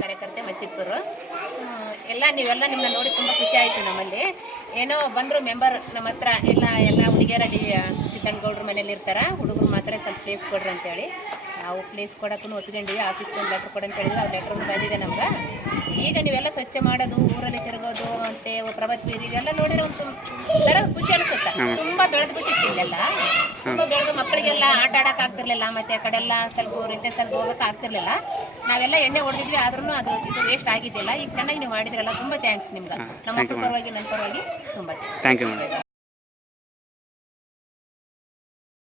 ಕಾರ್ಯಕರ್ತೆ ಮಸೀದ್ಪುರ ಎಲ್ಲ ನೀವೆಲ್ಲ ನಿಮ್ಮನ್ನ ನೋಡಿ ತುಂಬ ಖುಷಿ ಆಯಿತು. ನಮ್ಮಲ್ಲಿ ಏನೋ ಬಂದರು ಮೆಂಬರ್ ನಮ್ಮ ಹತ್ರ ಎಲ್ಲ ಹುಡುಗಿಯರಲ್ಲಿ ಸಿದ್ದಣ್ಣಗೌಡ್ರ ಮನೇಲಿ ಇರ್ತಾರೆ, ಹುಡುಗರು ಮಾತ್ರ ಸ್ವಲ್ಪ ಪ್ಲೇಸ್ ಕೊಡ್ರಿ ಅಂತೇಳಿ ನಾವು ಪ್ಲೇಸ್ ಕೊಡೋಕ್ಕೂ ಒತ್ಕೊಂಡಿವಿ. ಆಫೀಸ್ಗೆ ಒಂದು ಲೆಟ್ರ್ ಕೊಡು ಅಂತ ಹೇಳಿದ್ರೆ ಆ ಲೆಟ್ರನ್ನು ಬಂದಿದೆ ನಮ್ಗೆ. ಈಗ ನೀವೆಲ್ಲ ಸ್ವಚ್ಛ ಮಾಡೋದು, ಊರಲ್ಲಿ ತಿರುಗೋದು ಮತ್ತು ಪ್ರಭಾತ್ ಬೀರಿ ಇವೆಲ್ಲ ನೋಡಿದ್ರೆ ಒಂದು ಥರ ಖುಷಿ ಅನಿಸುತ್ತೆ. ತುಂಬ ಬೆಳೆದು ಬಿಟ್ಟಿತ್ತು ಇಲ್ಲೆಲ್ಲ, ತುಂಬ ಬೆಳೆದು ಮಕ್ಕಳಿಗೆಲ್ಲ ಆಟ ಆಡೋಕೆ ಆಗ್ತಿರ್ಲಿಲ್ಲ, ಮತ್ತು ಆ ಕಡೆ ಎಲ್ಲ ಸ್ವಲ್ಪ ರಿಸೆಸ್ಸಲ್ಲಿ ಹೋಗೋಕೆ ಆಗ್ತಿರ್ಲಿಲ್ಲ. ನಾವೆಲ್ಲ ಎಣ್ಣೆ ಹೊಡೆದಿದ್ವಿ, ಆದ್ರೂ ಇದು ವೇಸ್ಟ್ ಆಗಿದ್ದಿಲ್ಲ. ಈಗ ಚೆನ್ನಾಗಿ ನೀವು ಮಾಡಿದ್ರಲ್ಲ, ತುಂಬ ಥ್ಯಾಂಕ್ಸ್ ನಿಮ್ಗೆ. ನಮ್ಮ ಮಕ್ಕಳ ಪರವಾಗಿ ನನ್ನ ಪರವಾಗಿ ತುಂಬ ಥ್ಯಾಂಕ್ ಯು.